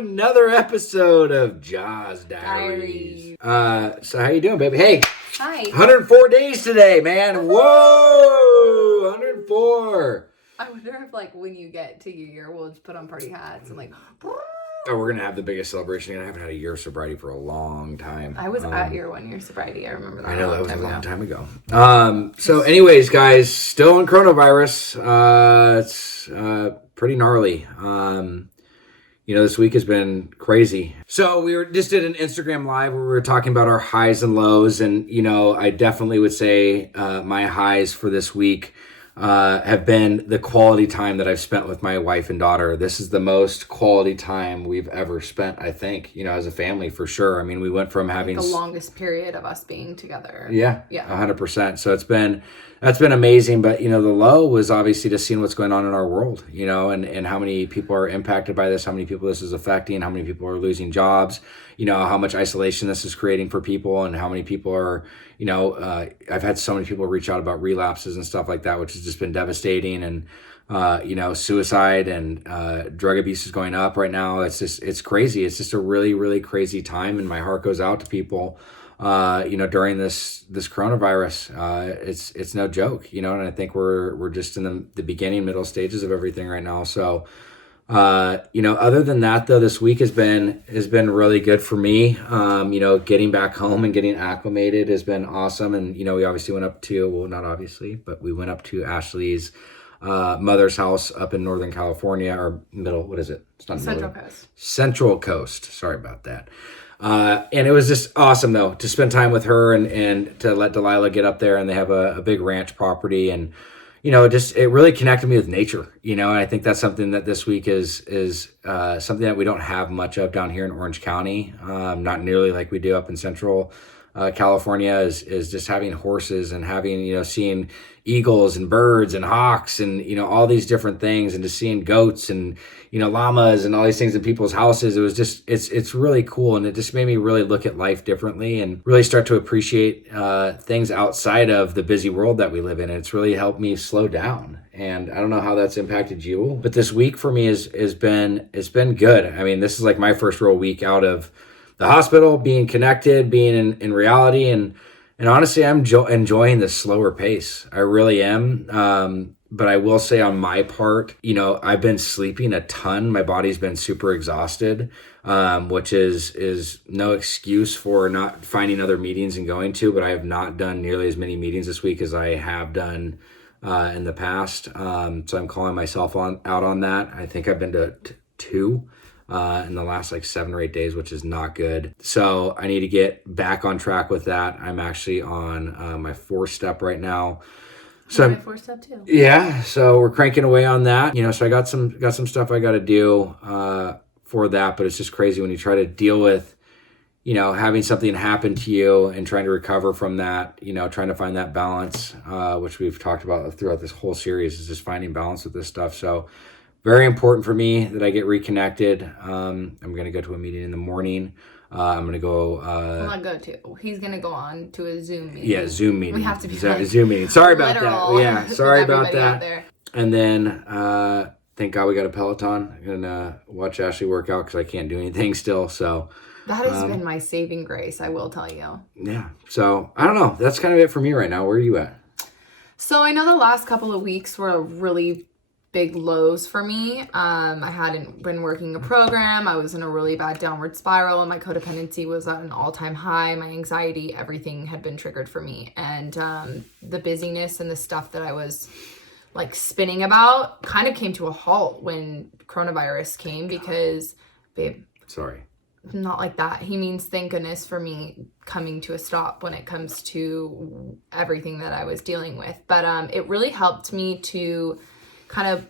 another episode of JAWS Diaries. So how you doing, baby? Hey. Hi. 104 days today, man. Whoa! 104. I wonder if, like, when you get to your year, we'll just put on party hats and, like... Oh, we're going to have the biggest celebration. I haven't had a year of sobriety for a long time. I was at your 1 year sobriety. I remember that. I know, that was a long time ago. So anyways, guys, still on coronavirus. It's pretty gnarly. This week has been crazy. So we just did an Instagram live where we were talking about our highs and lows. And, I definitely would say my highs for this week have been the quality time that I've spent with my wife and daughter. This is the most quality time we've ever spent, I think, as a family, for sure. I mean, we went from having the longest period of us being together. Yeah. 100%. So that's been amazing. But, the low was obviously just seeing what's going on in our world, and how many people are impacted by this, how many people this is affecting, how many people are losing jobs, how much isolation this is creating for people, and how many people are, I've had so many people reach out about relapses and stuff like that, which has just been devastating. And, suicide and drug abuse is going up right now. It's crazy. It's just a really, really crazy time. And my heart goes out to people, during this coronavirus. It's no joke, and I think we're just in the beginning, middle stages of everything right now. So, other than that, though, this week has been really good for me. Getting back home and getting acclimated has been awesome. And, we obviously went up to, well, not obviously, but we went up to Ashley's mother's house up in Northern California, or middle, what is it? It's not Central Coast. Central Coast. Sorry about that. And it was just awesome, though, to spend time with her and to let Delilah get up there. And they have a big ranch property, and it really connected me with nature, and I think that's something that this week is something that we don't have much of down here in Orange County, not nearly like we do up in Central California, is just having horses and having, seeing eagles and birds and hawks and, all these different things, and just seeing goats and, llamas and all these things in people's houses. It was just, it's really cool. And it just made me really look at life differently and really start to appreciate things outside of the busy world that we live in. And it's really helped me slow down. And I don't know how that's impacted you, but this week for me it's been good. I mean, this is like my first real week out of the hospital, being connected, being in reality. And honestly, I'm enjoying the slower pace. I really am. But I will say on my part, I've been sleeping a ton. My body's been super exhausted, which is no excuse for not finding other meetings and going to, but I have not done nearly as many meetings this week as I have done in the past. So I'm calling myself out on that. I think I've been to two in the last 7 or 8 days, which is not good. So I need to get back on track with that. I'm actually on my 4th step right now. So my 4th step too. Yeah, so we're cranking away on that. So I got some stuff I got to do for that, but it's just crazy when you try to deal with, having something happen to you and trying to recover from that, trying to find that balance, which we've talked about throughout this whole series, is just finding balance with this stuff. So very important for me that I get reconnected. I'm going to go to a meeting in the morning. I'm going to go... He's going to go on to a Zoom meeting. Yeah, Zoom meeting. We have to be Zoom meeting. Sorry about literal. that. Yeah, sorry about Everybody out that. there. And then, thank God we got a Peloton. I'm going to watch Ashley work out because I can't do anything still. So that has been my saving grace, I will tell you. Yeah. So, I don't know. That's kind of it for me right now. Where are you at? So, I know the last couple of weeks were really big lows for me. I hadn't been working a program. I was in a really bad downward spiral, and my codependency was at an all-time high. My anxiety, everything had been triggered for me. And the busyness and the stuff that I was spinning about kind of came to a halt when coronavirus came, because, babe. Sorry. Not like that. He means thank goodness for me coming to a stop when it comes to everything that I was dealing with. But it really helped me to kind of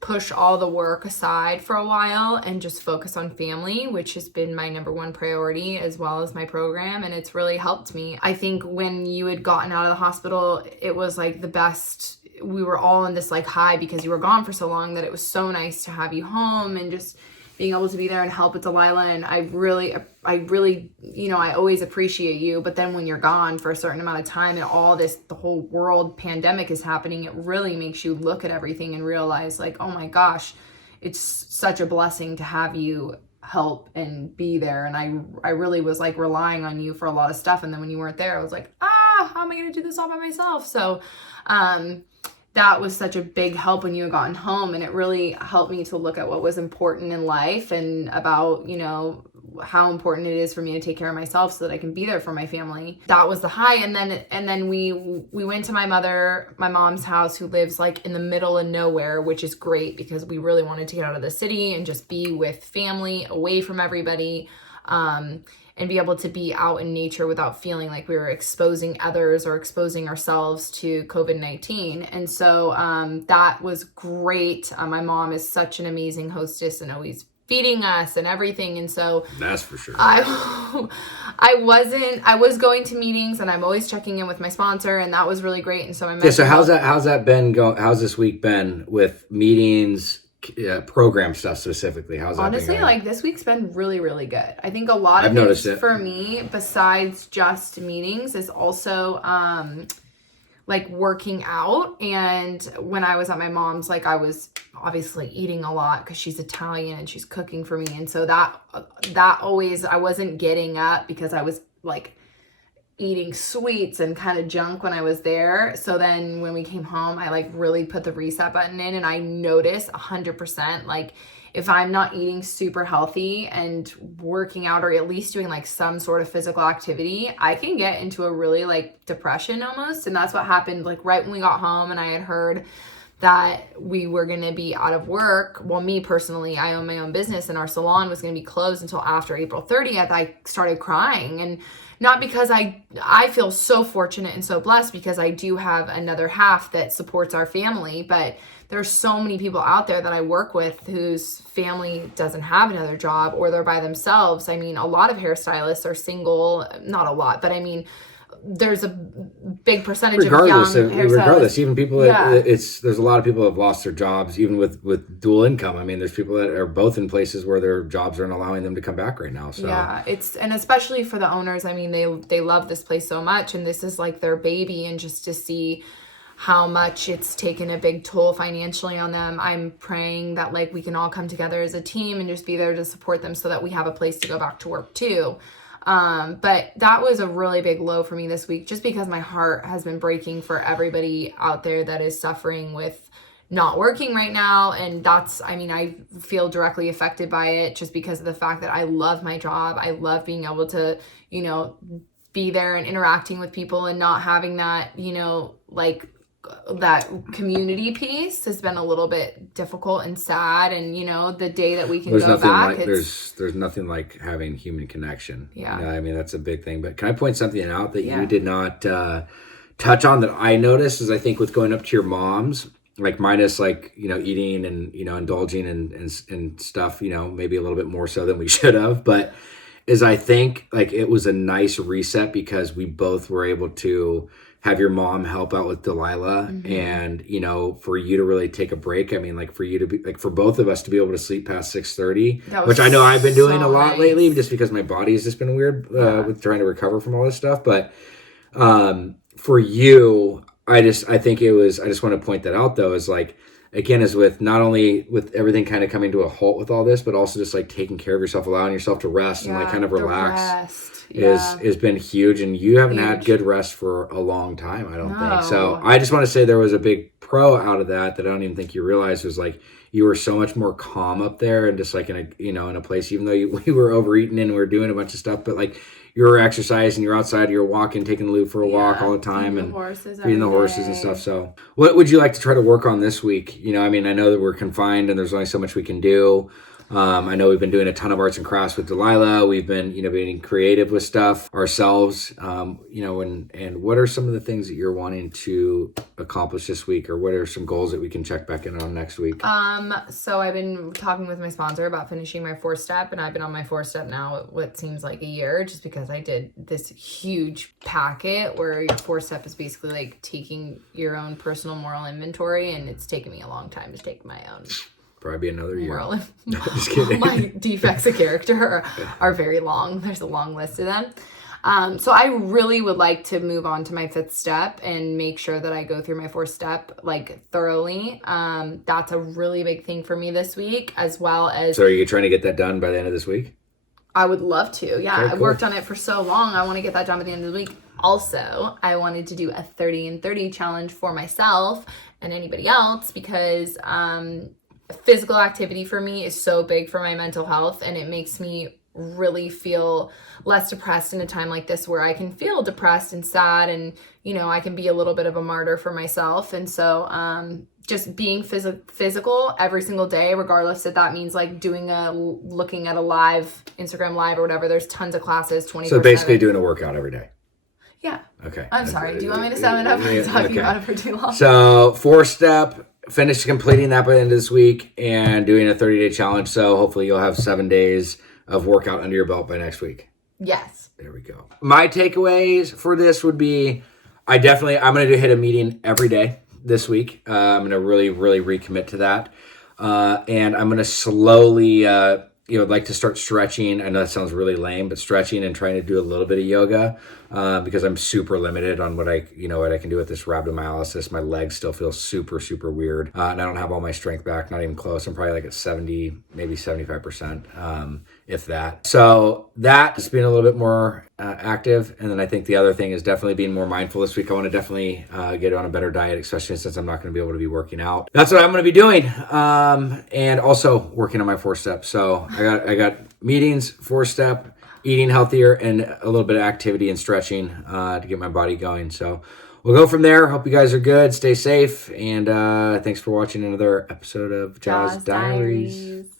push all the work aside for a while and just focus on family, which has been my number one priority, as well as my program. And it's really helped me. I think when you had gotten out of the hospital, it was the best. We were all in this high because you were gone for so long, that it was so nice to have you home and just being able to be there and help with Delilah. And I really, I always appreciate you. But then when you're gone for a certain amount of time and the whole world pandemic is happening, it really makes you look at everything and realize oh my gosh, it's such a blessing to have you help and be there. And I really was like relying on you for a lot of stuff. And then when you weren't there, I was like, how am I going to do this all by myself? So, that was such a big help when you had gotten home, and it really helped me to look at what was important in life and about, you know, how important it is for me to take care of myself so that I can be there for my family. That was the high. And then we went to my mom's house, who lives like in the middle of nowhere, which is great because we really wanted to get out of the city and just be with family, away from everybody. And be able to be out in nature without feeling like we were exposing others or exposing ourselves to COVID-19. And so that was great. My mom is such an amazing hostess and always feeding us and everything. And so that's for sure. I was going to meetings, and I'm always checking in with my sponsor, and that was really great. And so so how's that been going? How's this week been with meetings? Program stuff specifically? How's that honestly like this week's been really, really good. I think a lot of things for me besides just meetings is also like working out. And when I was at my mom's, like I was obviously eating a lot because she's Italian and she's cooking for me, and so that always, I wasn't getting up because I was like eating sweets and kind of junk when I was there. So then when we came home, I like really put the reset button in, and I noticed 100%, like if I'm not eating super healthy and working out, or at least doing like some sort of physical activity, I can get into a really like depression almost. And that's what happened like right when we got home, and I had heard that we were going to be out of work. Well, me personally, I own my own business, and our salon was going to be closed until after April 30th. I started crying, and not because I feel so fortunate and so blessed, because I do have another half that supports our family, but there's so many people out there that I work with whose family doesn't have another job, or they're by themselves. I mean, a lot of hairstylists are single, not a lot, but I mean, there's a big percentage of young hairstylists. Even people that there's a lot of people that have lost their jobs, even with dual income. I mean, there's people that are both in places where their jobs aren't allowing them to come back right now. So yeah, and especially for the owners. I mean, they love this place so much, and this is like their baby, and just to see how much it's taken a big toll financially on them. I'm praying that like we can all come together as a team and just be there to support them so that we have a place to go back to work too. But that was a really big low for me this week, just because my heart has been breaking for everybody out there that is suffering with not working right now. And I feel directly affected by it just because of the fact that I love my job. I love being able to, you know, be there and interacting with people, and not having that, you know, like that community piece has been a little bit difficult and sad. And you know, the day that we can go back, there's nothing like having human connection. Yeah, you know, I mean, that's a big thing. But can I point something out that you did not touch on that I noticed? Is I think with going up to your mom's, like minus like, you know, eating and, you know, indulging and stuff, you know, maybe a little bit more so than we should have, but is I think like it was a nice reset because we both were able to have your mom help out with Delilah, and, you know, for you to really take a break. I mean, like for you to be like, for both of us to be able to sleep past 6:30, which I know I've been doing a lot lately, just because my body has just been weird with trying to recover from all this stuff. But for you, I just want to point that out though, is like, again, is with not only with everything kind of coming to a halt with all this, but also just like taking care of yourself, allowing yourself to rest and like kind of relax has been huge. And you haven't had good rest for a long time, I don't think. So I just want to say there was a big pro out of that I don't even think you realized, was like you were so much more calm up there, and just like in a place, even though we were overeating and we were doing a bunch of stuff, but like you were exercising, you're outside, you're walking, taking Lou for a walk all the time, and feeding the horses and stuff. So what would you like to try to work on this week? You know, I mean, I know that we're confined and there's only so much we can do. I know we've been doing a ton of arts and crafts with Delilah. We've been, you know, being creative with stuff ourselves, you know, and what are some of the things that you're wanting to accomplish this week, or what are some goals that we can check back in on next week? So I've been talking with my sponsor about finishing my 4-step, and I've been on my 4-step now what seems like a year, just because I did this huge packet where your 4-step is basically like taking your own personal moral inventory, and it's taken me a long time to take my own. Probably another year. Just kidding. My defects of character are very long. There's a long list of them. So I really would like to move on to my 5th step and make sure that I go through my 4th step like thoroughly. That's a really big thing for me this week, as well as. So are you trying to get that done by the end of this week? I would love to. Yeah, Okay, I cool. worked on it for so long. I want to get that done by the end of the week. Also, I wanted to do a 30 and 30 challenge for myself and anybody else because physical activity for me is so big for my mental health, and it makes me really feel less depressed in a time like this where I can feel depressed and sad, and I can be a little bit of a martyr for myself. And so just being physical every single day, regardless if that means like looking at a live Instagram live or whatever. There's tons of classes 24/7. So basically doing a workout every day. Yeah. Okay. I'm sorry. Do you want me to sum it up? I'm talking about it for too long. So 4th step, finish completing that by the end of this week and doing a 30-day challenge. So hopefully you'll have 7 days of workout under your belt by next week. Yes. There we go. My takeaways for this would be, I'm going to hit a meeting every day this week. I'm going to really, really recommit to that. And I'm going to slowly, like to start stretching. I know that sounds really lame, but stretching and trying to do a little bit of yoga because I'm super limited on what I can do with this rhabdomyolysis. My legs still feel super, super weird. And I don't have all my strength back, not even close. I'm probably like at 70, maybe 75%, if that. So that is being a little bit more active. And then I think the other thing is definitely being more mindful this week. I want to definitely get on a better diet, especially since I'm not going to be able to be working out. That's what I'm going to be doing. And also working on my 4 steps. So I got meetings, 4 step, eating healthier, and a little bit of activity and stretching to get my body going. So we'll go from there. Hope you guys are good. Stay safe. And thanks for watching another episode of JAWS Diaries.